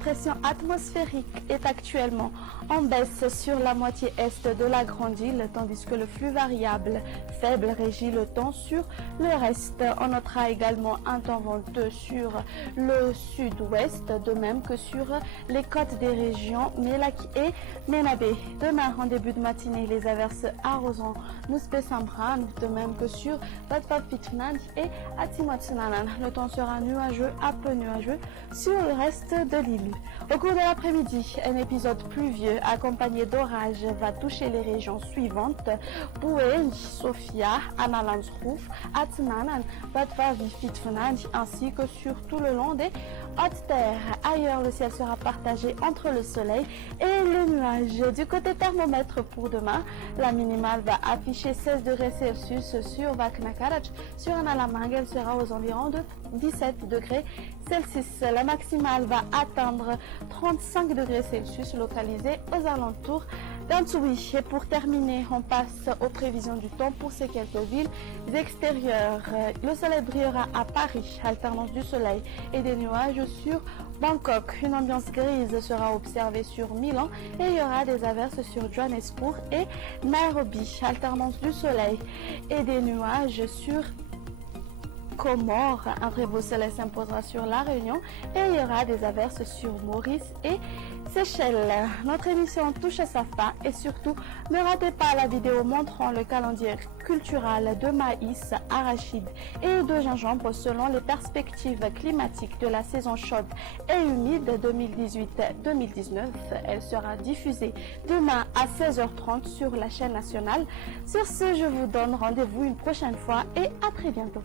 pression atmosphérique est actuellement en baisse sur la moitié est de la grande île, tandis que le flux variable faible régit le temps sur le reste. On notera également un temps venteux sur le sud-ouest, de même que sur les côtes des régions Melac et Menabé. Demain, en début de matinée, les averses arroseront Mouspe Samran, de même que sur Batpa Pitman et Atimotsinanan. Le temps sera nuageux à peu nuageux sur le reste de l'île. Au cours de l'après-midi, un épisode pluvieux accompagné d'orages va toucher les régions suivantes: Boueng, Sofia, Analandsrouf, Atnanan, Batpa Vifitfnan, ainsi que sur tout le long des hautes terres. Ailleurs, le ciel sera partagé entre le soleil et le nuage. Du côté thermomètre pour demain, la minimale va afficher 16 degrés Celsius sur Vaknakarach. Sur Analamang, elle sera aux environs de 17 degrés Celsius. La maximale va atteindre 35 degrés Celsius localisés aux alentours d'Antsui. Et pour terminer, on passe aux prévisions du temps pour ces quelques villes extérieures. Le soleil brillera à Paris, alternance du soleil et des nuages sur Bangkok. Une ambiance grise sera observée sur Milan et il y aura des averses sur Johannesburg et Nairobi. Alternance du soleil et des nuages sur Comores. Un très beau soleil s'imposera sur La Réunion et il y aura des averses sur Maurice et Seychelles. Notre émission touche à sa fin et surtout ne ratez pas la vidéo montrant le calendrier culturel de maïs, arachide et de gingembre selon les perspectives climatiques de la saison chaude et humide 2018-2019. Elle sera diffusée demain à 16h30 sur la chaîne nationale. Sur ce, je vous donne rendez-vous une prochaine fois et à très bientôt.